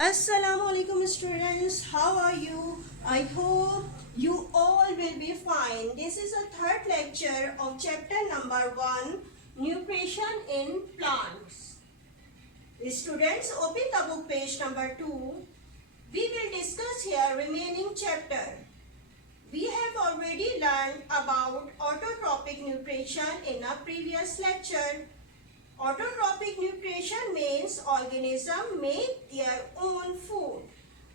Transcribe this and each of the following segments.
Assalamualaikum students, how are you? I hope you all will be fine. This is a third lecture of chapter number 1, Nutrition in Plants. Students, open the book page number 2. We will discuss here remaining chapter. We have already learned about autotrophic nutrition in a previous lecture. Autotrophic nutrition means organism make their own food.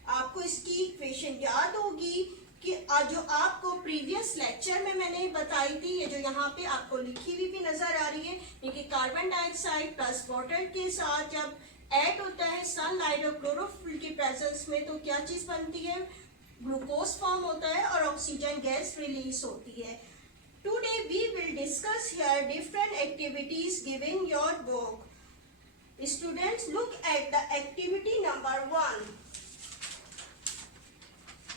आपको इसकी equation याद होगी कि जो आपको previous lecture में मैंने बताई थी, ये जो यहाँ पे आपको लिखी हुई भी नजर आ रही है, कि कार्बन डाइऑक्साइड प्लस वाटर के साथ जब ऐड होता है सनलाइट और क्लोरोफिल की प्रेजेंस में तो क्या चीज बनती है, ग्लूकोज फॉर्म होता है और ऑक्सीजन गैस रिलीज होती है. Today we will discuss here different activities given your book. Students, look at the activity number 1.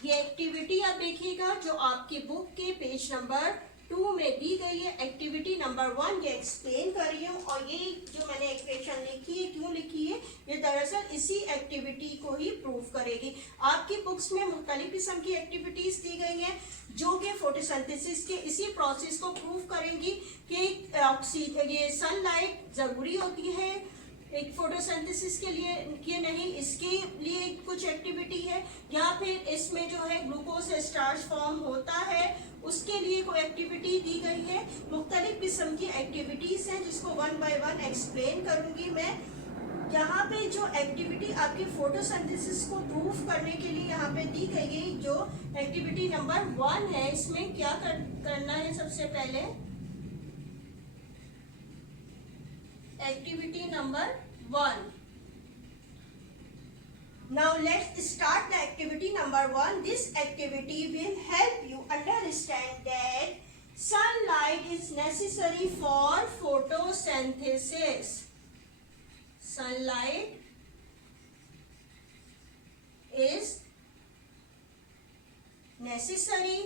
ये एक्टिविटी आप देखिएगा जो आपकी बुक के पेज नंबर 2 में दी गई है. एक्टिविटी नंबर 1 ये एक्सप्लेन कर रही हूँ और ये जो मैंने इक्वेशन लिखी है क्यों लिखी है, ये दरअसल इसी एक्टिविटी को ही प्रूव करेगी. आपकी बुक्स में मुख्तलिफ किस्म की एक्टिविटीज दी गई हैं जो कि फोटोसिंथेसिस के इसी प्रोसेस को प्रूव करेंगी कि ऑक्सीजन ये सनलाइट जरूरी होती है एक फोटोसिंथेसिस के लिए कि नहीं, इसके लिए कुछ एक्टिविटी है, या फिर इसमें जो है ग्लूकोज स्टार्च फॉर्म होता है उसके लिए कोई एक्टिविटी दी गई है. मुख्तलिफ किस्म की एक्टिविटीज हैं जिसको वन बाय वन एक्सप्लेन करूंगी मैं. यहाँ पे जो एक्टिविटी आपकी फोटोसिंथेसिस को प्रूफ करने के लिए यहाँ पे दी गई है, जो एक्टिविटी नंबर 1 है, इसमें क्या करना है. सबसे पहले activity number 1. Now let's start the activity number 1. This activity will help you understand that sunlight is necessary for photosynthesis. Sunlight is necessary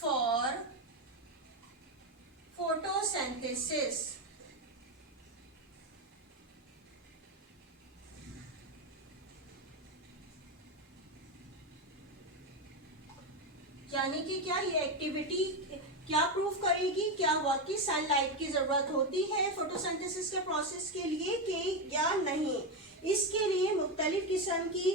for photosynthesis. यानी कि क्या ये एक्टिविटी क्या प्रूफ करेगी, क्या वाकई सनलाइट की जरूरत होती है फोटोसिंथेसिस के प्रोसेस के लिए कि या नहीं. इसके लिए मुख्तलिफ किस्म की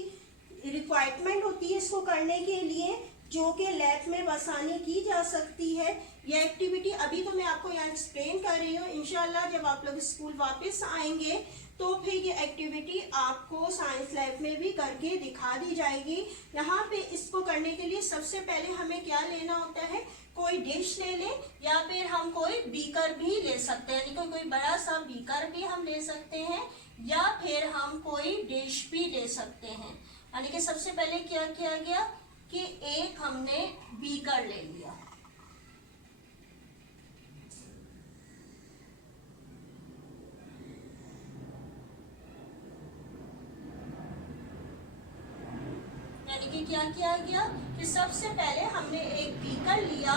रिक्वायरमेंट होती है इसको करने के लिए, जो कि लैब में बसानी की जा सकती है. यह एक्टिविटी अभी तो मैं आपको यहाँ एक्सप्लेन कर रही हूँ. इंशाल्लाह जब आप लोग स्कूल वापस आएंगे तो फिर ये एक्टिविटी आपको साइंस लैब में भी करके दिखा दी जाएगी. यहाँ पे इसको करने के लिए सबसे पहले हमें क्या लेना होता है, कोई डिश ले लें या फिर हम कोई बीकर भी ले सकते हैं, यानी कोई बड़ा सा बीकर भी हम ले सकते हैं या फिर हम कोई डिश भी ले सकते हैं. यानी कि सबसे पहले क्या किया गया कि एक हमने बीकर ले लिया, यानी कि क्या किया गया कि सबसे पहले हमने एक बीकर लिया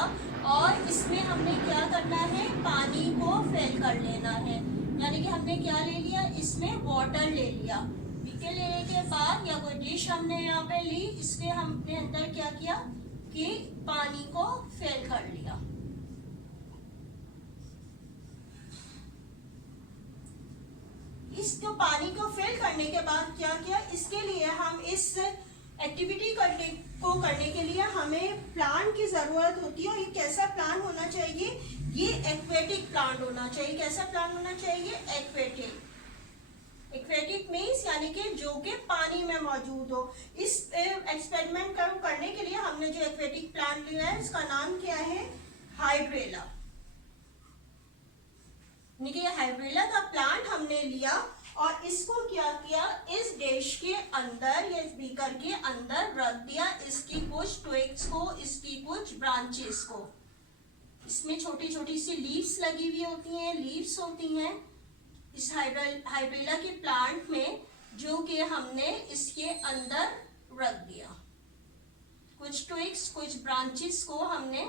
और इसमें हमने क्या करना है, पानी को फिल कर लेना है. यानी कि हमने क्या ले लिया, इसमें वाटर ले लिया. बीकर लेने के बाद या कोई डिश हमने यहाँ पे ली, इसके हमने अंदर क्या किया कि पानी को फिल कर लिया. इसको पानी को फिल करने के बाद क्या किया, इसके लिए हम इस एक्टिविटी करने के लिए हमें प्लांट की जरूरत होती है. और ये कैसा प्लांट होना चाहिए, ये एक्वेटिक प्लांट होना चाहिए. कैसा प्लांट होना चाहिए, एक्वेटिक. एक्वेटिक मीन्स यानी कि जो कि पानी में मौजूद हो. इस एक्सपेरिमेंट को करने के लिए हमने जो एक्वेटिक प्लांट लिया है इसका नाम क्या है, हाइड्रेला. यानी कि हाइड्रेला का प्लांट हमने लिया और इसको क्या किया, इस डिश के अंदर या इस बीकर के अंदर रख दिया. इसकी कुछ ट्विग्स को, इसकी कुछ ब्रांचेस को. इसमें छोटी छोटी सी लीव्स लगी हुई होती हैं, लीव्स होती हैं इस हाइड्रेला के प्लांट में, जो कि हमने इसके अंदर रख दिया. कुछ ट्विग्स, कुछ ब्रांचेस को हमने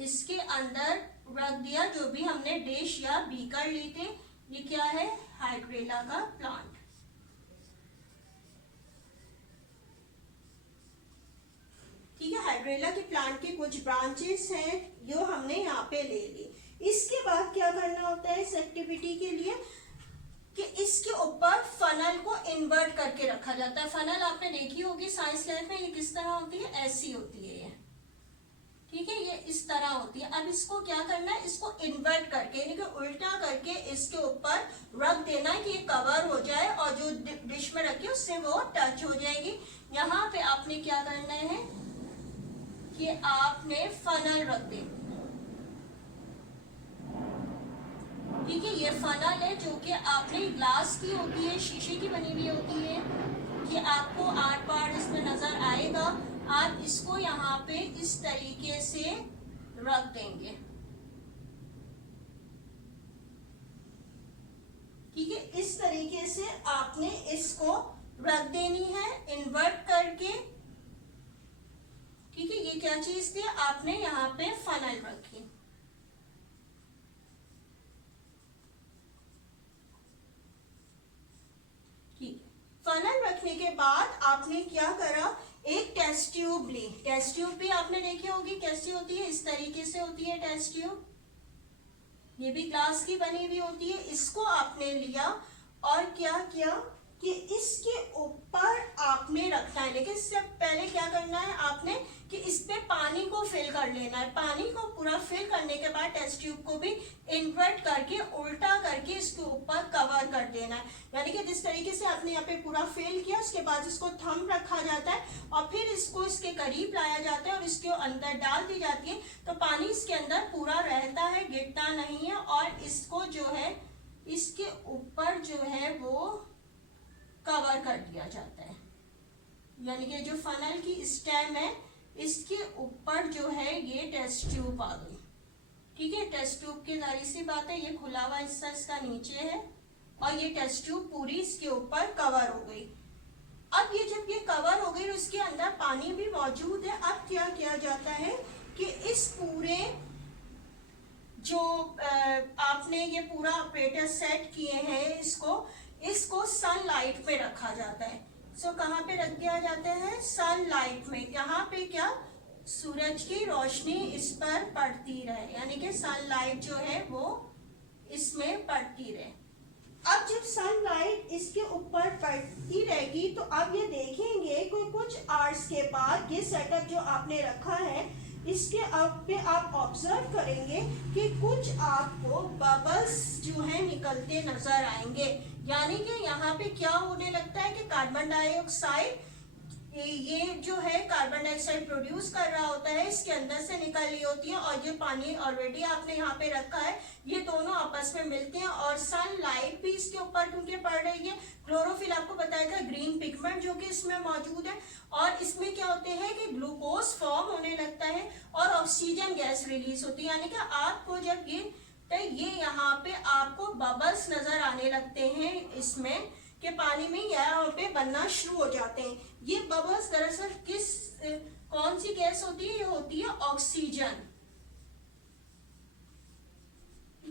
इसके अंदर रख दिया, जो भी हमने डिश या बीकर ली थे। ये क्या है? हाइड्रेला का प्लांट। ठीक है, हाइड्रेला के प्लांट के कुछ ब्रांचेस हैं जो हमने यहाँ पे ले ली। इसके बाद क्या करना होता है इस एक्टिविटी के लिए कि इसके ऊपर फनल को इन्वर्ट करके रखा जाता है। फनल आपने देखी होगी साइंस लैब में, ये किस तरह होती है? ऐसी होती है ये। ठीक है, ये इस तरह होती है। अब इसको क्या करना है? इसको इन्वर्ट करके यानी कि उल्टा करके इसके ऊपर रख देना है कि ये कवर हो जाए और जो डिश में रखी उससे वो टच हो जाएगी। यहाँ पे आपने क्या करना है कि आपने फनल रख दे। ठीक है, ये फनल है जो कि आपने ग्लास की होती है, शीशे की बनी हुई होती है, कि आपको आर पार इसमें नजर आएगा। आप इसको यहाँ पे इस तरीके से रख देंगे। ठीक है, इस तरीके से आपने इसको रख देनी है इन्वर्ट करके। ठीक है, ये क्या चीज थी? आपने यहाँ पे फनल रखी। फनल रखने के बाद आपने क्या करा? एक टेस्ट ट्यूब ली। टेस्ट ट्यूब भी आपने देखी होगी कैसी होती है, इस तरीके से होती है टेस्ट ट्यूब। ये भी ग्लास की बनी हुई होती है। इसको आपने लिया और क्या किया कि इसके ऊपर आपने रखना है। लेकिन इससे पहले क्या करना है आपने कि इस पे पानी को फिल कर लेना है। पानी को पूरा फिल करने के बाद टेस्ट ट्यूब को भी इन्वर्ट करके उल्टा करके इसके ऊपर कवर कर देना है। यानी कि जिस तरीके से आपने यहाँ पे पूरा फिल किया, उसके बाद इसको थंब रखा जाता है और फिर इसको इसके करीब लाया जाता है और इसके अंदर डाल दी जाती है, तो पानी इसके अंदर पूरा रहता है, गिरता नहीं है। और इसको जो है इसके ऊपर जो है वो कवर कर दिया जाता है। यानी कि जो फनल की स्टेम है इसके ऊपर जो है ये टेस्ट ट्यूब आ गई। ठीक है, टेस्ट ट्यूब की जाहिर सी बात है ये खुला हुआ हिस्सा इसका नीचे है और ये टेस्ट ट्यूब पूरी इसके ऊपर कवर हो गई। अब ये जब ये कवर हो गई, उसके अंदर पानी भी मौजूद है। अब क्या किया जाता है कि इस पूरे जो आपने ये पूरा ऑपरेटर सेट किए हैं इसको सनलाइट पे रखा जाता है। सो कहाँ पे रख दिया जाता है? सनलाइट में। यहाँ पे क्या? सूरज की रोशनी इस पर पड़ती रहे, यानी कि सनलाइट जो है वो इसमें पड़ती रहे। अब जब सनलाइट इसके ऊपर पड़ती रहेगी तो अब ये देखेंगे कि कुछ आवर्स के बाद ये सेटअप जो आपने रखा है इसके अब पे आप ऑब्जर्व करेंगे कि कुछ आपको बबल्स जो है निकलते नजर आएंगे। यानी कि यहाँ पे क्या होने लगता है कि कार्बन डाइऑक्साइड ये जो है कार्बन डाइऑक्साइड प्रोड्यूस कर रहा होता है, इसके अंदर से निकल रही होती है और ये पानी ऑलरेडी आपने यहाँ पे रखा है, ये दोनों आपस में मिलते हैं और सनलाइट भी इसके ऊपर क्योंकि पड़ रही है। क्लोरोफिल आपको बताया था, ग्रीन पिगमेंट जो कि इसमें मौजूद है और इसमें क्या होते हैं कि ग्लूकोज फॉर्म होने लगता है और ऑक्सीजन गैस रिलीज होती है। यानी कि आपको जब ये यहाँ पे आपको बबल्स नजर आने लगते हैं इसमें कि पानी में यहाँ पे बनना शुरू हो जाते हैं। ये बबल्स दरअसल कौन सी गैस होती है? ये होती है ऑक्सीजन।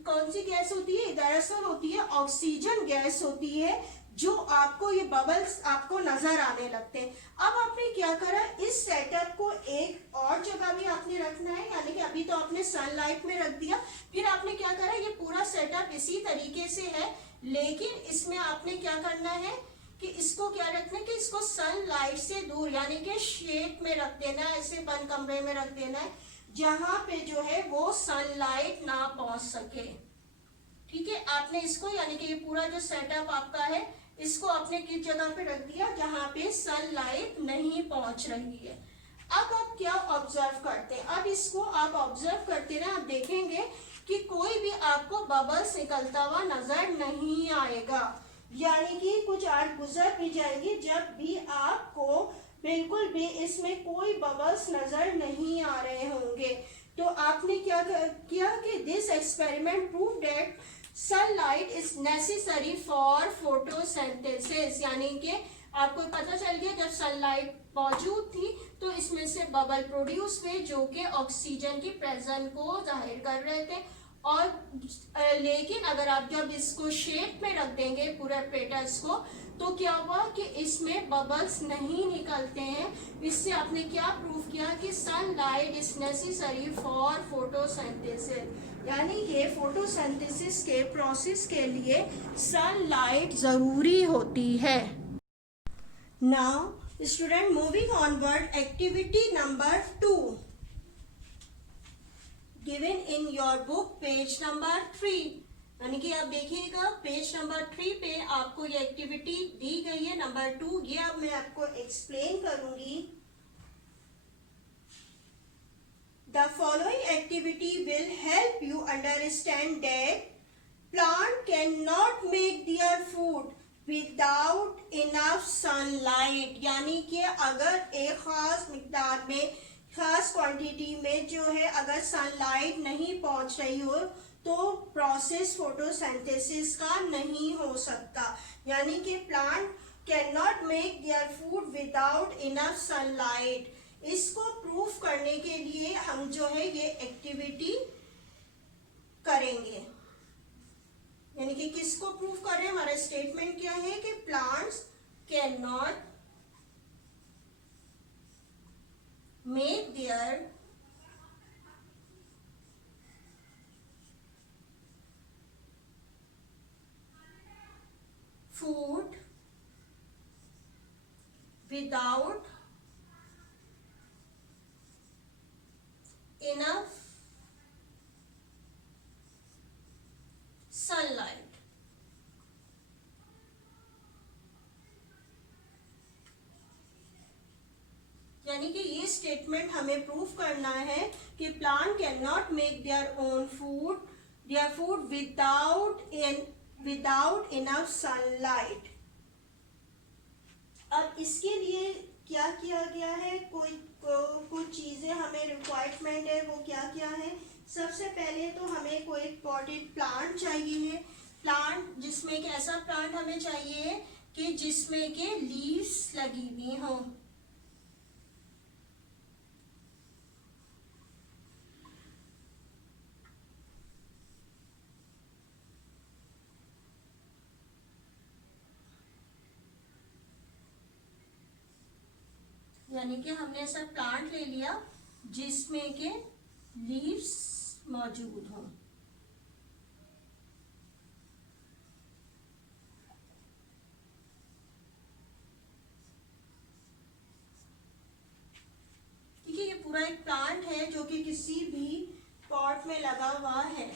कौन सी गैस होती है? दरअसल होती है ऑक्सीजन गैस होती है जो आपको ये बबल्स आपको नजर आने लगते हैं। अब आपने क्या करा, इस सेटअप को एक और जगह भी आपने रखना है। यानी कि अभी तो आपने सनलाइट में रख दिया, फिर आपने क्या करा, ये पूरा सेटअप इसी तरीके से है, लेकिन इसमें आपने क्या करना है कि इसको क्या रखना है कि इसको सनलाइट से दूर यानी कि शेड में रख देना है, ऐसे बंद कमरे में रख देना है जहां पे जो है वो सनलाइट ना पहुंच सके। ठीक है, आपने इसको यानी कि ये पूरा जो सेटअप आपका है इसको आपने किस जगह पे रख दिया? जहां पे सनलाइट नहीं पहुंच रही है। अब आप क्या ऑब्जर्व करते हैं? अब इसको आप ऑब्जर्व करते ना, आप देखेंगे कि कोई भी आपको बबल्स निकलता हुआ नजर नहीं आएगा। यानी कि कुछ आर गुजर भी जाएंगे जब भी आपको बिल्कुल भी इसमें कोई बबल्स नजर नहीं आ रहे होंगे। तो आपने क्या किया कि this experiment prove that sunlight is necessary for photosynthesis. यानी कि आपको पता चल गया जब सनलाइट मौजूद थी, तो इसमें से बबल प्रोड्यूस हुए जो कि ऑक्सीजन की प्रेजेंस को जाहिर कर रहे थे। और लेकिन अगर आप जब इसको शेप में रख देंगे पूरे एपरेटस को, तो क्या हुआ कि इसमें बबल्स नहीं निकलते हैं। इससे आपने क्या प्रूव किया कि sunlight is necessary for photosynthesis, यानी ये फोटोसिंथेसिस के प्रोसेस के लिए सनलाइट जरूरी होती है। Now student, moving onward, activity number 2 given in your book page number 3, यानी कि आप देखिएगा पेज नंबर 3 पे आपको ये एक्टिविटी दी गई है नंबर 2। ये अब मैं आपको एक्सप्लेन करूंगी। The following activity will help you understand that plant can not make their food without enough sunlight, यानी कि अगर एक खास मिकदार में, खास क्वांटिटी में जो है अगर सनलाइट नहीं पहुंच रही हो तो प्रोसेस फोटोसिंथेसिस का नहीं हो सकता। यानी कि plant can not make their food without enough sunlight. इसको प्रूफ करने के लिए हम जो है ये एक्टिविटी करेंगे। यानी कि किसको प्रूफ कर रहे हैं, हमारा स्टेटमेंट क्या है कि plants can not make their food without enough sunlight। यानी कि ये स्टेटमेंट हमें प्रूफ करना है कि plant can not make their own food, their food without enough sunlight. अब इसके लिए क्या किया गया है, कुछ चीजें हमें रिक्वायरमेंट है, वो क्या क्या है। सबसे पहले तो हमें कोई पॉटेड प्लांट चाहिए। प्लांट जिसमें कि ऐसा प्लांट हमें चाहिए कि जिसमें के लीव्स लगी हुई हों। यानी कि हमने ऐसा प्लांट ले लिया जिसमें के लीव्स मौजूद हों। ठीक है, ये पूरा एक प्लांट है जो कि किसी भी पॉट में लगा हुआ है।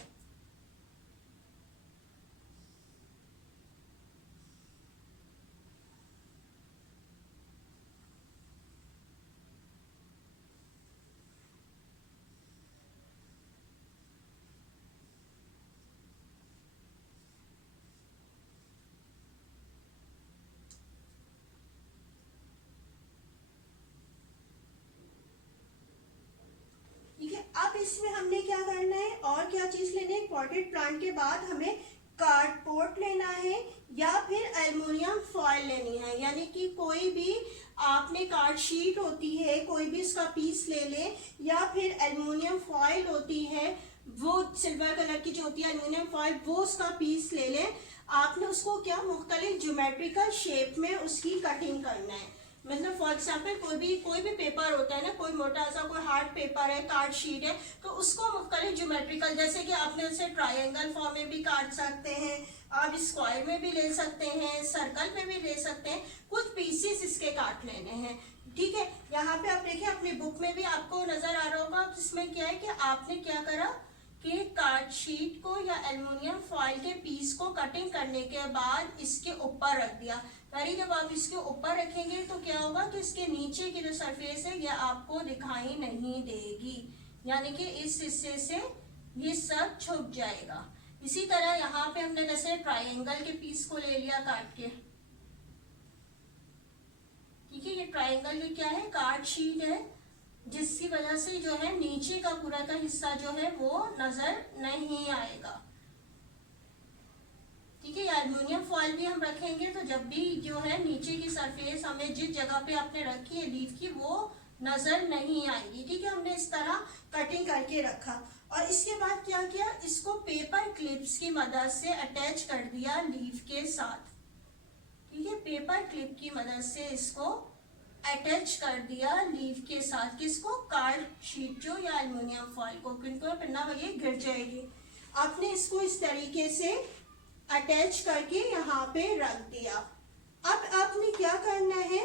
अब इसमें हमने क्या करना है और क्या चीज लेनी है। पॉटेड प्लांट के बाद हमें कार्डबोर्ड लेना है या फिर एल्युमिनियम फॉयल लेनी है। यानी कि कोई भी आपने कार्ड शीट होती है, कोई भी इसका पीस ले ले, या फिर एल्युमिनियम फॉयल होती है, वो सिल्वर कलर की जो होती है एल्युमिनियम फॉयल, वो उसका पीस ले ले। आपने उसको क्या मुख्तलिफ ज्योमेट्रिकल शेप में उसकी कटिंग करना है। मतलब फॉर एग्जाम्पल कोई भी पेपर होता है ना, कोई मोटा सा कोई हार्ड पेपर है, कार्ड शीट है, तो उसको मुख्तलिफ ज्योमेट्रिकल, जैसे कि आपने उसे ट्रायंगल फॉर्म में भी काट सकते हैं, आप स्क्वायर में भी ले सकते हैं, सर्कल में भी ले सकते हैं। कुछ पीसेस इसके काट लेने हैं। ठीक है, यहाँ पे आप देखिए अपनी बुक में भी आपको नजर आ रहा होगा। इसमें क्या है कि आपने क्या करा कि कार्ड शीट को या एल्युमिनियम फॉयल के पीस को कटिंग करने के बाद इसके ऊपर रख दिया। यानी जब आप इसके ऊपर रखेंगे तो क्या होगा कि इसके नीचे की जो सरफेस है यह आपको दिखाई नहीं देगी। यानी कि इस हिस्से से ये सब छुप जाएगा। इसी तरह यहाँ पे हमने जैसे ट्रायंगल के पीस को ले लिया काट के। ठीक है, ये ट्रायंगल ये क्या है, कार्ड शीट है, जिसकी वजह से जो है नीचे का पूरा का हिस्सा जो है वो नजर नहीं आएगा। ठीक है, एल्युमिनियम फॉइल भी हम रखेंगे तो जब भी जो है नीचे की सरफेस हमें जिस जगह पे आपने रखी है लीफ की वो नजर नहीं आएगी। ठीक है, हमने इस तरह कटिंग करके रखा और इसके बाद क्या किया, इसको पेपर क्लिप्स की मदद से अटैच कर दिया लीफ के साथ। ठीक है, पेपर क्लिप की मदद से इसको अटैच कर दिया लीफ के साथ। किसको, कार्ड शीट जो या एल्युमिनियम फॉइल को, क्योंकि पन्ना ये गिर जाएगी। आपने इसको इस तरीके से अटैच करके यहाँ पे रख दिया। अब आपने क्या करना है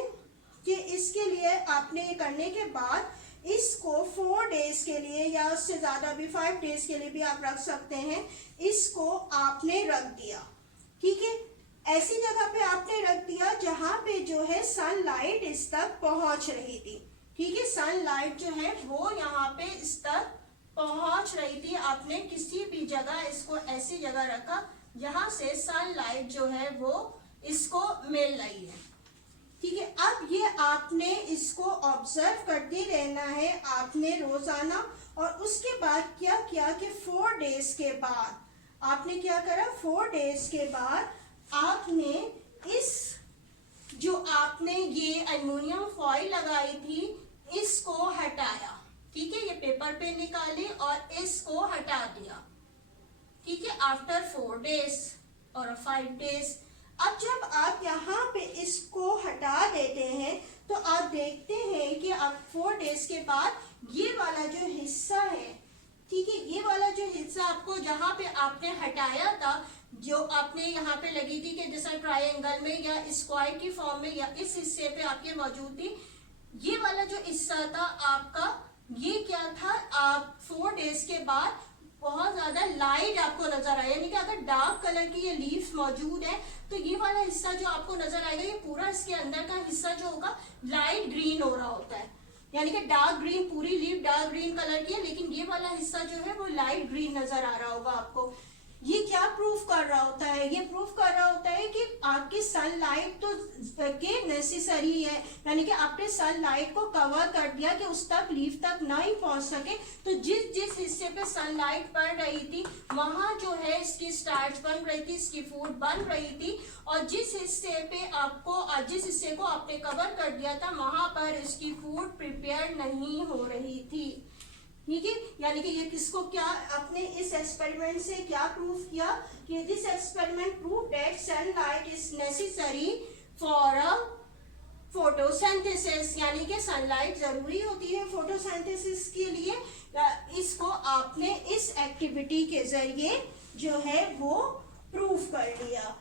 कि इसके लिए आपने ये करने के बाद इसको 4 डेज के लिए या उससे ज्यादा भी 5 डेज के लिए भी आप रख सकते हैं। इसको आपने रख दिया। ठीक है, ऐसी जगह पे आपने रख दिया जहां पे जो है सनलाइट इस तक पहुंच रही थी। ठीक है, सनलाइट जो है वो यहाँ पे इस तक पहुंच रही थी। आपने किसी भी जगह इसको ऐसी जगह रखा जहां से सनलाइट जो है वो इसको मिल रही है। ठीक है, अब ये आपने इसको ऑब्जर्व करते रहना है आपने रोजाना। और उसके बाद क्या किया कि 4 डेज के बाद आपने क्या करा, 4 डेज के बाद आपने इस जो आपने ये एल्युमिनियम फॉइल लगाई थी इसको हटाया। ठीक है, ये पेपर पे निकाली और इसको हटा दिया। ठीक है, आफ्टर 4 डेज और 5 डेज। अब जब आप यहाँ पे इसको हटा देते हैं तो आप देखते हैं कि अब 4 डेज के बाद ये वाला जो हिस्सा है, ठीक है, ये वाला जो हिस्सा आपको जहाँ पे आपने हटाया था, जो आपने यहाँ पे लगी थी कि जैसा ट्रायंगल में या स्क्वायर की फॉर्म में या इस हिस्से पे आपके मौजूद थी, ये वाला जो हिस्सा था आपका, ये क्या था, आप 4 डेज के बाद बहुत ज्यादा लाइट आपको नजर आया। यानी कि अगर डार्क कलर की ये लीव्स मौजूद है तो ये वाला हिस्सा जो आपको नजर आएगा, ये पूरा इसके अंदर का हिस्सा जो होगा लाइट ग्रीन हो रहा होता है। यानी कि डार्क ग्रीन, पूरी लीफ डार्क ग्रीन कलर की है, लेकिन ये वाला हिस्सा जो है वो लाइट ग्रीन नजर आ रहा होगा आपको। ये क्या प्रूफ कर रहा होता है, ये प्रूफ कर रहा होता है कि आपकी सनलाइट तो के नेसेसरी है। यानी कि आपने सनलाइट को कवर कर दिया कि उस तक लीफ तक नहीं पहुंच सके। तो जिस जिस हिस्से पे सनलाइट पड़ रही थी वहां जो है इसकी स्टार्च बन रही थी, इसकी फूड बन रही थी। और जिस हिस्से पे आपको, जिस हिस्से को आपने कवर कर दिया था वहां पर इसकी फूड प्रिपेयर नहीं हो रही थी। ठीक है, यानी कि ये किसको, क्या आपने इस एक्सपेरिमेंट से क्या प्रूफ किया कि this experiment prove that sunlight is necessary for a photosynthesis. यानी कि सनलाइट जरूरी होती है फोटोसिंथेसिस के लिए। इसको आपने इस एक्टिविटी के जरिए जो है वो प्रूफ कर लिया।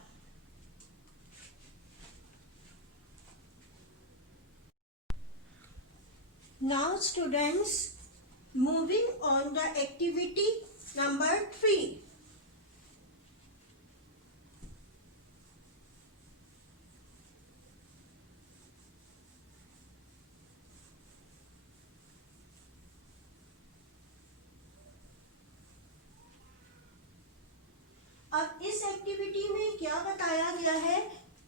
Now students, moving on the activity number 3. अब इस एक्टिविटी में क्या बताया गया है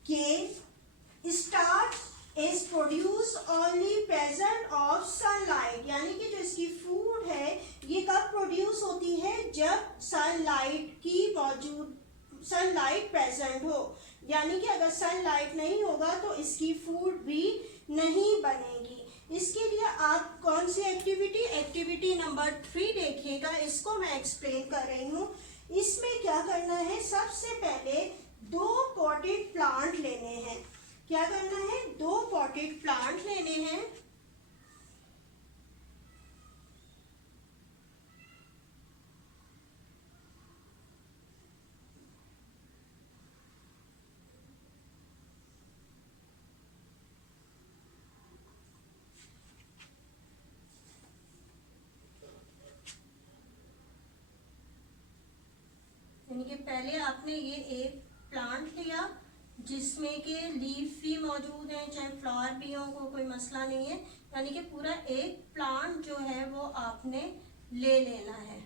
कि starch is produce only present of sunlight. यानी कि जो इसकी फूड है ये कब प्रोड्यूस होती है, जब सनलाइट की मौजूद, सनलाइट प्रेजेंट हो। यानी कि अगर सनलाइट नहीं होगा तो इसकी फूड भी नहीं बनेगी। इसके लिए आप कौन सी एक्टिविटी, एक्टिविटी नंबर 3 देखिएगा, इसको मैं एक्सप्लेन कर रही हूँ। इसमें क्या करना है, सबसे पहले 2 पॉटेड प्लांट लेने हैं। क्या करना है, 2 पॉटेड प्लांट लेने हैं। यानी कि पहले आपने ये एक प्लांट लिया जिसमें के लीफ भी मौजूद है, चाहे फ्लावर भी हो, कोई मसला नहीं है। यानी कि पूरा एक प्लांट जो है वो आपने ले लेना है।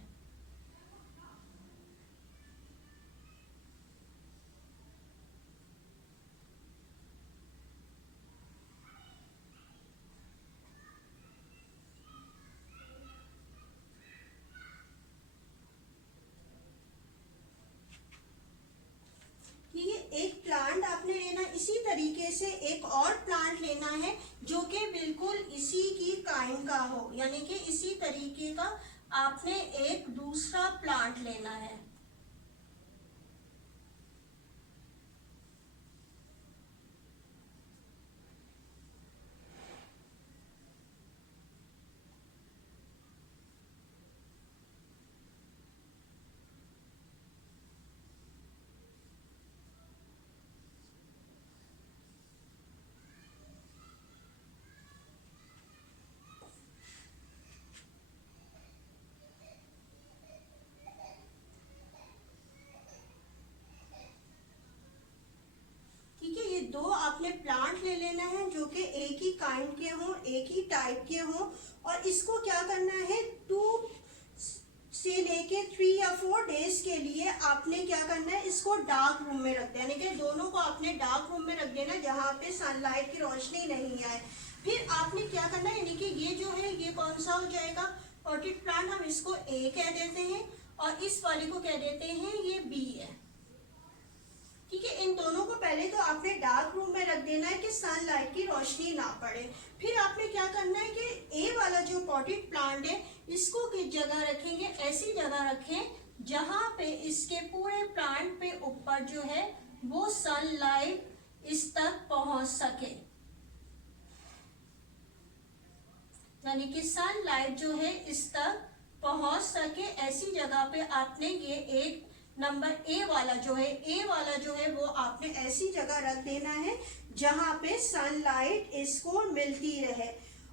ठीक है, इसी तरीके से एक और प्लांट लेना है जो कि बिल्कुल इसी की काइंड का हो, यानी कि इसी तरीके का आपने एक दूसरा प्लांट लेना है। दो आपने प्लांट ले लेना है जो कि एक ही काइंड के हों, एक ही टाइप के हों, और इसको क्या करना है 2 से लेके 3 या 4 डेज के लिए आपने क्या करना है, इसको डार्क रूम में रख देना, यानी कि दोनों को आपने डार्क रूम में रख देना जहाँ पे सनलाइट की रोशनी नहीं आए। फिर आपने क्या करना है, यानी कि ये जो है ये कौन सा हो जाएगा, पॉटेड प्लांट, हम इसको ए कह देते हैं और इस वाले को कह देते हैं ये बी है। ठीक है, इन दोनों को पहले तो आपने डार्क रूम में रख देना है कि सनलाइट की रोशनी ना पड़े। फिर आपने क्या करना है कि ए वाला जो पॉटेड प्लांट है इसको किस जगह रखेंगे, ऐसी जगह रखें जहां पे इसके पूरे प्लांट पे ऊपर जो है वो सनलाइट इस तक पहुंच सके, यानी कि सनलाइट जो है इस तक पहुंच सके। ऐसी जगह पे आपने ये एक नंबर ए वाला जो है वो आपने ऐसी जगह रख देना है जहां पे सनलाइट इसको मिलती रहे।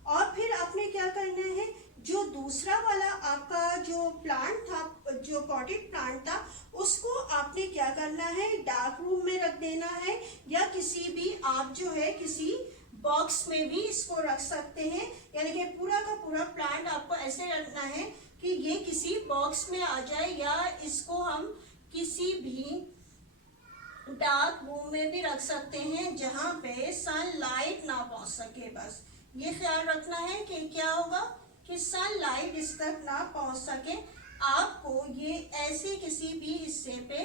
और फिर आपने क्या करना है, जो दूसरा वाला आपका जो प्लांट था, जो पॉटेड प्लांट था, उसको आपने क्या करना है, डार्क रूम में रख देना है, या किसी भी आप जो है किसी बॉक्स में भी इसको रख सकते हैं। यानी कि पूरा का पूरा प्लांट आपको ऐसे रखना है कि ये किसी बॉक्स में आ जाए, या इसको हम किसी भी डार्क रूम में भी रख सकते हैं जहां पे सनलाइट ना पहुंच सके। बस ये ख्याल रखना है कि क्या होगा कि सनलाइट इस तक ना पहुंच सके। आपको ये ऐसे किसी भी हिस्से पे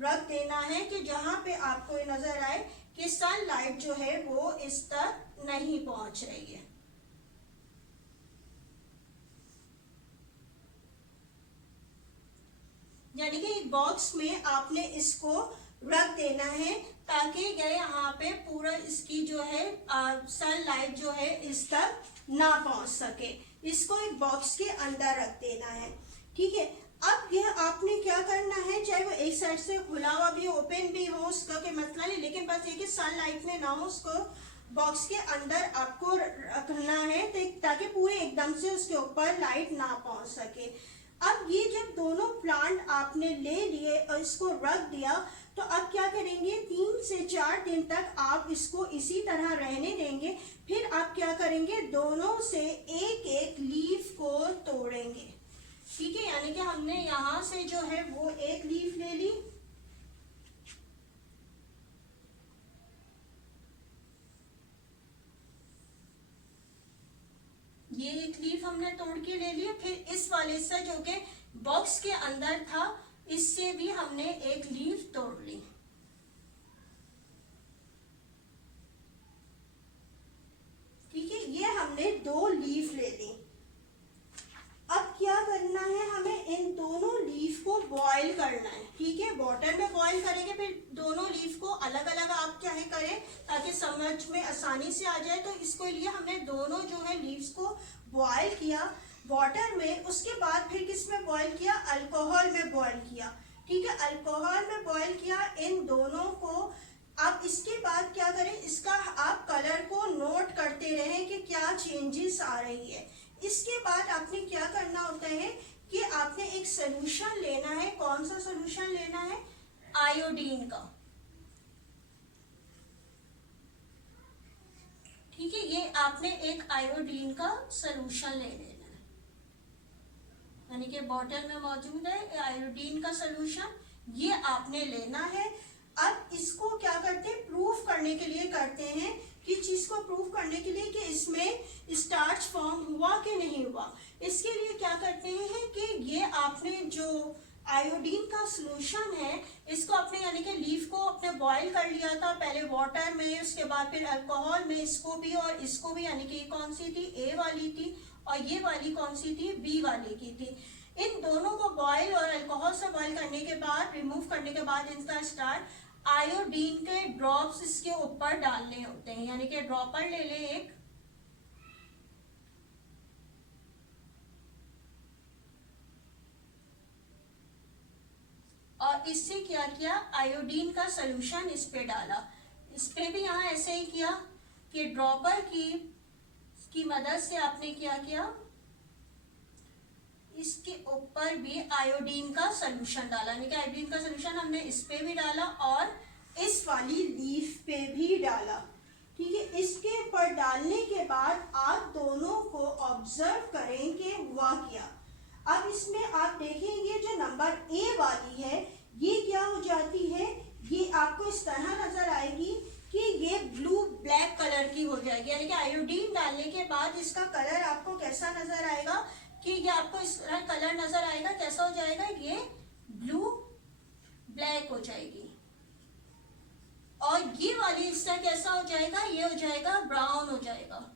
रख देना है कि जहां पे आपको ये नजर आए कि सनलाइट जो है वो इस तक नहीं पहुंच रही है। यानी कि एक बॉक्स में आपने इसको रख देना है ताकि ये यहाँ पे पूरा इसकी जो है सनलाइट जो है इस तक ना पहुंच सके। इसको एक बॉक्स के अंदर रख देना है। ठीक है, अब यह आपने क्या करना है, चाहे वो एक साइड से खुला हुआ भी ओपन भी हो, उसका कोई मतलब नहीं, लेकिन बस ये कि सनलाइट में ना हो, उसको बॉक्स के अंदर आपको रखना है ताकि पूरे एकदम से उसके ऊपर लाइट ना पहुंच सके। अब ये जब दोनों प्लांट आपने ले लिए और इसको रख दिया, तो अब क्या करेंगे, 3 से 4 दिन तक आप इसको इसी तरह रहने देंगे। फिर आप क्या करेंगे, दोनों से एक एक लीफ को तोड़ेंगे। ठीक है, यानी कि हमने यहां से जो है वो एक लीफ ले ली, ये एक लीफ हमने तोड़ के ले लिया। फिर इस वाले से जो कि बॉक्स के अंदर था, इससे भी हमने एक लीफ तोड़ ली। ठीक है, ये हमने 2 लीफ ले ली। अब क्या करना है, हमें इन दोनों लीफ को बॉईल करना है। ठीक है, वाटर में बॉईल करेंगे, फिर दोनों लीफ को अलग अलग आप चाहे करें ताकि समझ में आसानी से आ जाए। तो इसको लिए हमने दोनों जो है लीव्स को बॉईल किया वाटर में, उसके बाद फिर किस में बॉईल किया, अल्कोहल में बॉईल किया। ठीक है, अल्कोहल में बॉईल किया इन दोनों को। अब इसके बाद क्या करें, इसका आप कलर को नोट करते रहें कि क्या चेंजेस आ रही है। इसके बाद आपने क्या करना होता है कि आपने एक सोल्यूशन लेना है। कौन सा सोल्यूशन लेना है, आयोडीन का। ठीक है, ये आपने एक आयोडीन का सोल्यूशन ले लेना है, यानी कि बॉटल में मौजूद है आयोडीन का सोल्यूशन, ये आपने लेना है। अब इसको क्या करते हैं, प्रूफ करने के लिए करते हैं। किस चीज को प्रूफ करने के लिए कि इसमें स्टार्च फॉर्म हुआ कि नहीं हुआ। इसके लिए क्या करते हैं कि ये आपने जो आयोडीन का सोल्यूशन है, इसको अपने यानी कि लीफ को अपने आपने बॉईल कर लिया था पहले वाटर में, उसके बाद फिर अल्कोहल में, इसको भी और इसको भी, यानी कि कौन सी थी, ए वाली थी, और ये वाली कौन सी थी, बी वाली की थी। इन दोनों को बॉईल और अल्कोहल से बॉईल करने के बाद, रिमूव करने के बाद इनका स्टार्ट आयोडीन के ड्रॉप्स इसके ऊपर डालने होते हैं, यानी कि ड्रॉपर ले ले एक, और इससे क्या किया, आयोडीन का सोल्यूशन इस पे डाला। इस पे भी यहाँ ऐसे ही किया कि ड्रॉपर की मदद से आपने क्या किया, इसके ऊपर भी आयोडीन का सोल्यूशन डाला, यानी कि आयोडीन का सोल्यूशन हमने इस पे भी डाला और इस वाली लीफ पे भी डाला। ठीक है, इसके ऊपर डालने के बाद आप दोनों को ऑब्जर्व करेंगे हुआ क्या। अब इसमें आप देखेंगे जो नंबर ए वाली है ये क्या हो जाती है, ये आपको इस तरह नजर आएगी कि ये ब्लू ब्लैक कलर की हो जाएगी, यानी कि आयोडीन डालने के बाद इसका कलर आपको कैसा नजर आएगा कि ये आपको इस तरह कलर नजर आएगा, कैसा हो जाएगा, ये ब्लू ब्लैक हो जाएगी। और ये वाली इसका कैसा हो जाएगा, ये हो जाएगा ब्राउन हो जाएगा।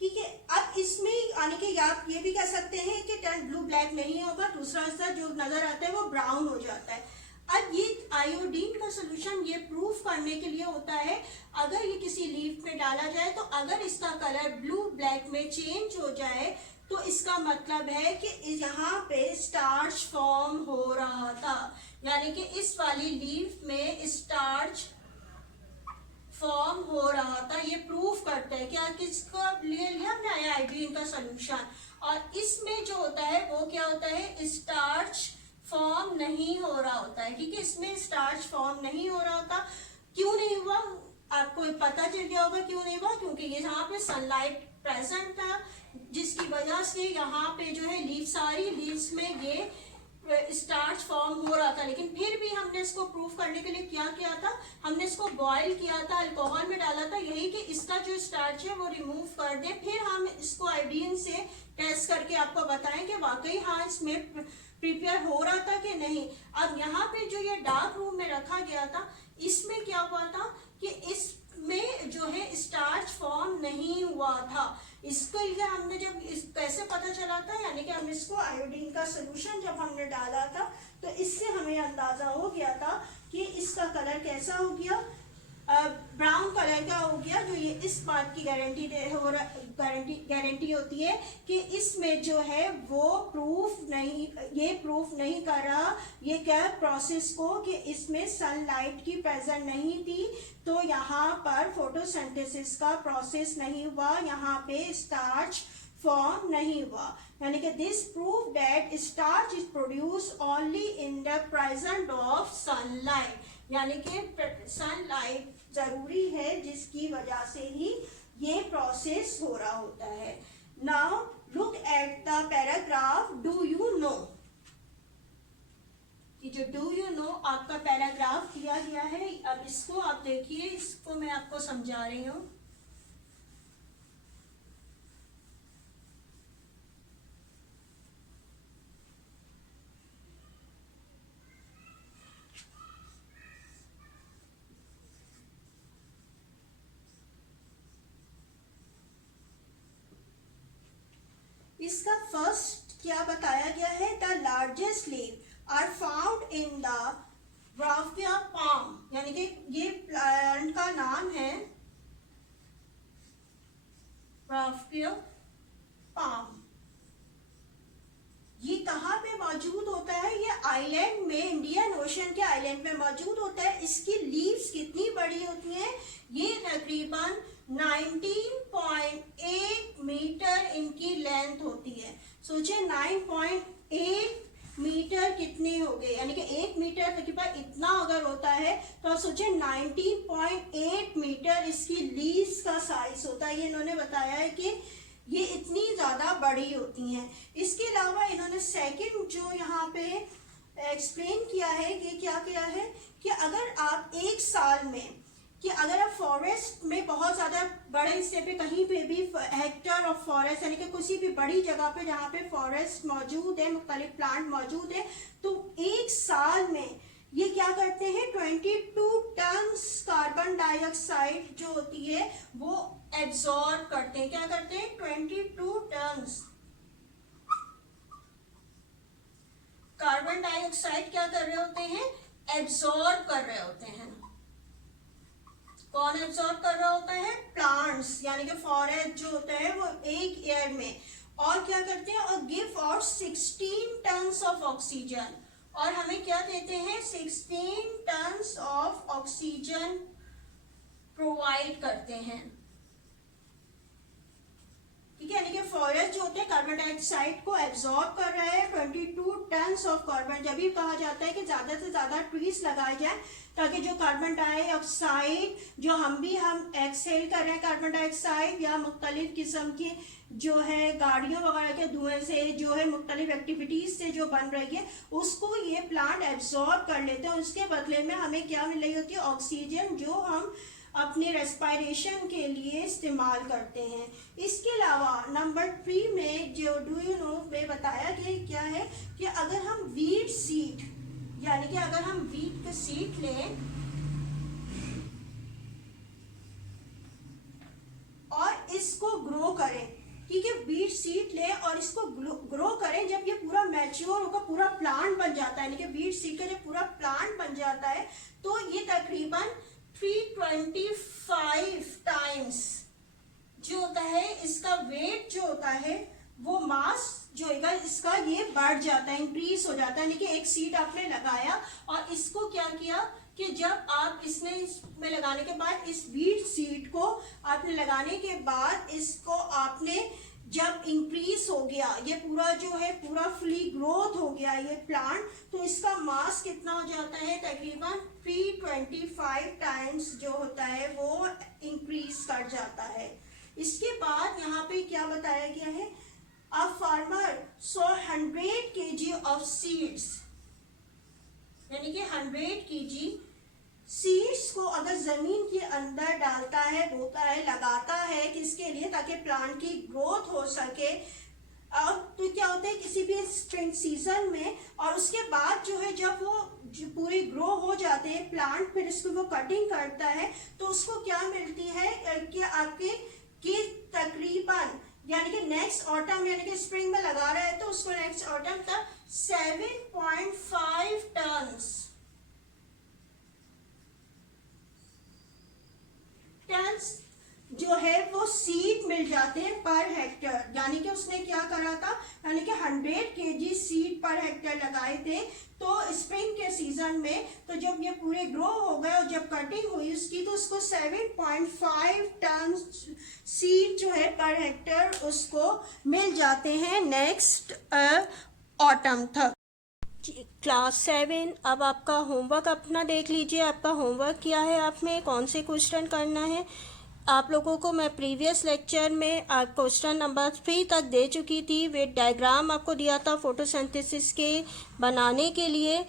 ठीक है, अब इसमें आने के आप ये भी कह सकते हैं कि टर्न ब्लू ब्लैक नहीं होगा, दूसरा हिस्सा जो नजर आता है वो ब्राउन हो जाता है। अब ये आयोडीन का सोल्यूशन ये प्रूफ करने के लिए होता है, अगर ये किसी लीफ में डाला जाए तो अगर इसका कलर ब्लू ब्लैक में चेंज हो जाए तो इसका मतलब है कि यहाँ पे स्टार्च फॉर्म हो रहा था, यानी कि इस वाली लीफ में स्टार्च फॉर्म हो रहा था। ये प्रूफ करता है क्या, किसको लिए लिया हमने, आयोडीन का सोल्यूशन। और इसमें जो होता है वो क्या होता है, स्टार्च फॉर्म नहीं हो रहा होता है। ठीक है, इसमें स्टार्च फॉर्म नहीं हो रहा होता। क्यों नहीं हुआ, आपको पता चल गया होगा क्यों नहीं हुआ, क्योंकि ये यहाँ पे सनलाइट प्रेजेंट था, जिसकी वजह से यहाँ पे जो है लीफ, सारी लीव्स में ये स्टार्च फॉर्म हो रहा था। लेकिन फिर भी हमने इसको प्रूफ करने के लिए क्या किया था, हमने इसको बॉईल किया था, अल्कोहल में डाला था, यही कि इसका जो स्टार्च है वो रिमूव कर दे, फिर हम इसको आयोडीन से टेस्ट करके आपको बताएं कि वाकई हाँ इसमें प्रिपेयर हो रहा था कि नहीं। अब यहाँ पे जो ये डार्क रूम में रखा गया था, इसमें क्या हुआ था कि इसमें जो है स्टार्च फॉर्म नहीं हुआ था। इसके लिए हमने जब कैसे पता चला था, यानी कि हम इसको आयोडीन का सोल्यूशन जब हमने डाला था तो इससे हमें अंदाजा हो गया था कि इसका कलर कैसा हो गया, ब्राउन कलर का हो गया। जो ये इस बात की गारंटी होती है कि इसमें जो है वो ये प्रूफ नहीं कर रहा, ये क्या प्रोसेस को, कि इसमें सनलाइट की प्रेजेंट नहीं थी, तो यहाँ पर फोटोसिंथेसिस का प्रोसेस नहीं हुआ, यहाँ पे स्टार्च फॉर्म नहीं हुआ। यानी कि this proof that starch is produce only in the present of sunlight, यानी कि सनलाइट जरूरी है जिसकी वजह से ही ये प्रोसेस हो रहा होता है। Now look at the paragraph do you know. जो डू यू नो आपका पैराग्राफ दिया गया है, अब इसको आप देखिए, इसको मैं आपको समझा रही हूँ। इसका फर्स्ट क्या बताया गया है, the largest leaf are found in the Raphia palm, यानी कि ये प्लांट का नाम है ब्राफिया पाम। ये कहाँ पे मौजूद होता है, ये आइलैंड में, इंडियन ओशन के आइलैंड में मौजूद होता है। इसकी लीव्स कितनी बड़ी होती हैं, ये तकरीबन 19.8 मीटर इनकी लेंथ होती है। सोचिए 9.8 मीटर कितने हो गए, यानी कि 1 मीटर तकरीबन इतना अगर होता है तो आप सोचिए 19.8 मीटर इसकी लीव्स का साइज होता है। ये इन्होंने बताया है कि ये इतनी ज्यादा बड़ी होती हैं। इसके अलावा इन्होंने सेकंड जो यहाँ पे एक्सप्लेन किया है, ये क्या किया है कि अगर आप एक साल में, कि अगर आप फॉरेस्ट में बहुत ज़्यादा बड़े हिस्से पे कहीं पे भी हेक्टर ऑफ फॉरेस्ट, यानी कि किसी भी बड़ी जगह पे जहाँ पे फॉरेस्ट मौजूद है, मुख्तलिफ प्लांट मौजूद है, तो एक साल में क्या करते हैं, 22 टन्स कार्बन डाइऑक्साइड जो होती है वो एब्जॉर्ब करते हैं। क्या करते हैं, 22 टन्स कार्बन डाइऑक्साइड क्या कर रहे होते हैं, एब्जॉर्ब कर रहे होते हैं। कौन एब्जॉर्ब कर रहा होता है, प्लांट्स, यानी कि फॉरेस्ट जो होता है वो एक ईयर में। और क्या करते हैं, और give out 16 tons of oxygen, और हमें क्या देते हैं, 16 टन्स ऑफ ऑक्सीजन प्रोवाइड करते हैं। ठीक है, यानी कि फॉरेस्ट जो होते हैं कार्बन डाइऑक्साइड को एब्जॉर्ब कर रहा है 22 टन्स ऑफ कार्बन। जब भी कहा जाता है कि ज्यादा से ज्यादा ट्रीज लगाए जाए ताकि जो कार्बन डाइऑक्साइड जो हम एक्सहेल कर रहे हैं कार्बन डाइऑक्साइड, या मुख्तलिफ किस्म की जो है गाड़ियों वगैरह के धुएं से, जो है मुख्तलिफ एक्टिविटीज से जो बन रही है, उसको ये प्लांट एब्जॉर्ब कर लेते हैं। उसके बदले में हमें क्या मिल रही होती है, ऑक्सीजन, जो हम अपने रेस्पिरेशन के लिए इस्तेमाल करते हैं। इसके अलावा नंबर 3 में जो डू यू नो में बताया गया क्या है कि अगर हम वीट सीड, यानी कि अगर हम वीट के सीड लें और इसको ग्रो करें, ठीक है, वीट सीड लें और इसको ग्रो करें, जब ये पूरा मैच्योर होकर पूरा प्लांट बन जाता है, यानी कि वीट सीड का जब पूरा प्लांट बन जाता है तो ये तकरीबन 325 टाइम्स जो होता है, इसका वेट जो होता है वो मास जो है इसका ये बढ़ जाता है, इंक्रीज हो जाता है। यानी कि एक सीड आपने लगाया और इसको क्या किया कि जब आप इसमें लगाने के बाद, इस वीट सीड को आपने लगाने के बाद, इसको आपने जब इंक्रीज हो गया, ये पूरा जो है पूरा फुली ग्रोथ हो गया ये प्लांट, तो इसका मास कितना हो जाता है, तकरीबन 325 टाइम्स जो होता है वो इंक्रीज कर जाता है। इसके बाद यहाँ पे क्या बताया गया है, a farmer so 100 kg of seeds, यानी कि 100 kg सीड्स को अगर जमीन के अंदर डालता है, बोता है, लगाता है, किसके लिए, ताकि प्लांट की ग्रोथ हो सके। और तो क्या होता है किसी भी स्प्रिंग सीजन में, और उसके बाद जो है जब वो पूरे ग्रो हो जाते हैं प्लांट, फिर इसको वो कटिंग करता है तो उसको क्या मिलती है कि आपके कि तकरीबन, यानी कि नेक्स्ट ऑटम, यानी कि स्प्रिंग में लगा रहा है तो उसको नेक्स्ट ऑटम तक 7.5 टन्स जो है वो सीड मिल जाते हैं पर हेक्टर। यानी कि उसने क्या करा था, यानी कि 100 kg सीड पर हेक्टर लगाए थे, तो स्प्रिंग के सीजन में तो जब ये पूरे ग्रो हो गए और जब कटिंग हुई उसकी, तो उसको 7.5 टन सीड जो है पर हेक्टर उसको मिल जाते हैं नेक्स्ट ऑटम तक। क्लास 7, अब आपका होमवर्क अपना देख लीजिए। आपका होमवर्क क्या है, आप में कौन से क्वेश्चन करना है। आप लोगों को मैं प्रीवियस लेक्चर में क्वेश्चन नंबर 3 तक दे चुकी थी, विद डायग्राम आपको दिया था फोटोसिंथेसिस के बनाने के लिए।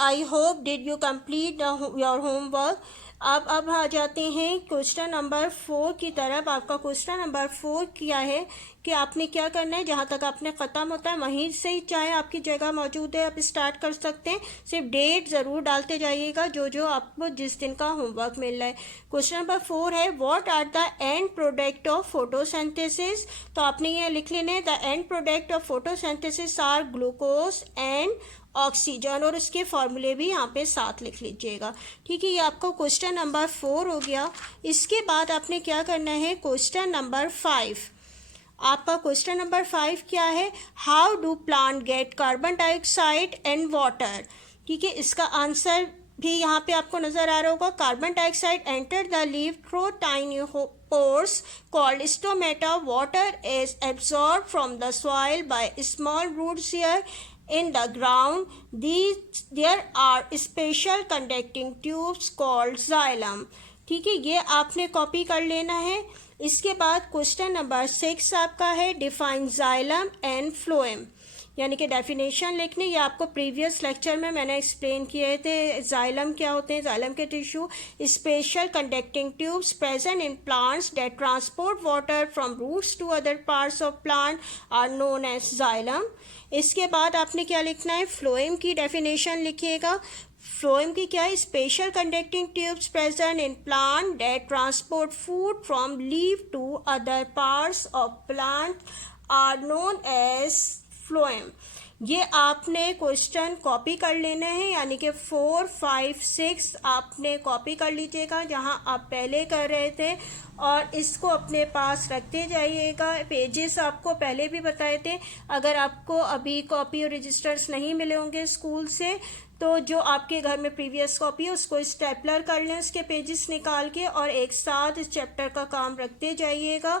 I hope did you complete your homework. अब आ जाते हैं क्वेश्चन नंबर 4 की तरफ। आपका क्वेश्चन नंबर 4 क्या है कि आपने क्या करना है, जहाँ तक आपने ख़त्म होता है वहीं से ही, चाहे आपकी जगह मौजूद है आप स्टार्ट कर सकते हैं, सिर्फ डेट ज़रूर डालते जाइएगा जो जो आपको जिस दिन का होमवर्क मिल रहा है। क्वेश्चन नंबर 4 है, what are the end product of photosynthesis. तो आपने ये लिख लेना है, the end product of photosynthesis are glucose and oxygen, और उसके फॉर्मूले भी यहाँ पे साथ लिख लीजिएगा। ठीक है, ये आपका क्वेश्चन नंबर 4 हो गया। इसके बाद आपने क्या करना है, क्वेश्चन नंबर 5। आपका क्वेश्चन नंबर 5 क्या है, how do plant get carbon dioxide and water. ठीक है, इसका आंसर भी यहाँ पे आपको नजर आ रहा होगा। Carbon dioxide enter the leaf through tiny pores called stomata. Water is absorbed from the soil by small roots here in the ground. There are special conducting tubes called xylem. ठीक है, ये आपने कॉपी कर लेना है। इसके बाद question number 6 आपका है, डिफाइन जाइलम एंड फ्लोएम, यानी कि डेफिनेशन लिखने। ये आपको प्रीवियस लेक्चर में मैंने एक्सप्लेन किए थे। जाइलम क्या होते हैं, जाइलम के tissue special conducting tubes present in plants that transport water from roots to other parts of plant are known as xylem. इसके बाद आपने क्या लिखना है, फ्लोएम की डेफिनेशन लिखिएगा। फ्लोएम की क्या है? Special conducting tubes present in plant that transport food from leaf to other parts of plant are known as phloem. ये आपने क्वेश्चन कॉपी कर लेने हैं, यानी कि 4, 5, 6 आपने कॉपी कर लीजिएगा जहां आप पहले कर रहे थे, और इसको अपने पास रखते जाइएगा। पेजेस आपको पहले भी बताए थे। अगर आपको अभी कॉपी और रजिस्टर्स नहीं मिले होंगे स्कूल से, तो जो आपके घर में प्रीवियस कॉपी है उसको स्टेपलर कर लें, उसके पेजेस निकाल के, और एक साथ इस चैप्टर का काम रखते जाइएगा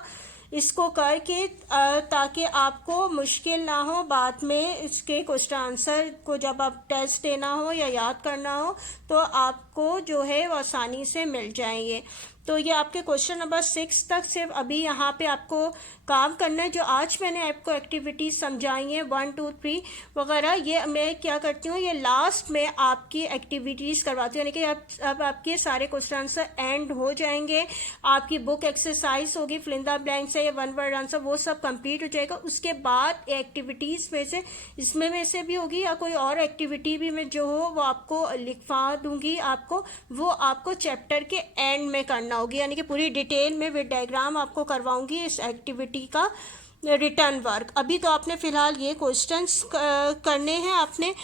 इसको करके, ताकि आपको मुश्किल ना हो बाद में इसके क्वेश्चन आंसर को जब आप टेस्ट देना हो या याद करना हो तो आपको जो है वो आसानी से मिल जाएंगे। तो ये आपके क्वेश्चन नंबर 6 तक सिर्फ अभी यहाँ पे आपको काम करना है। जो आज मैंने आपको एक्टिविटीज़ समझाई हैं 1, 2, 3 वगैरह, ये मैं क्या करती हूँ, ये लास्ट में आपकी एक्टिविटीज़ करवाती हूँ, यानी कि अब आपके सारे क्वेश्चन आंसर एंड हो जाएंगे। आपकी बुक एक्सरसाइज होगी फिल इन द ब्लैंक्स है या 1 वर्ड आंसर, वो सब कंप्लीट हो जाएगा। उसके बाद एक्टिविटीज़ में से इसमें में से भी होगी या कोई और एक्टिविटी भी मैं जो हो वो आपको लिखवा दूंगी, आपको वो आपको चैप्टर के एंड में करना होगी, यानी कि पूरी डिटेल में विद डायग्राम आपको करवाऊंगी इस एक्टिविटी का रिटर्न वर्क। अभी तो आपने फिलहाल ये क्वेश्चंस करने हैं आपने।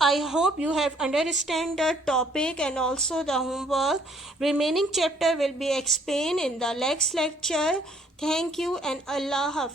I hope you have understand the topic and also the homework. Remaining chapter will be explained in the next lecture. Thank you and Allah Hafiz.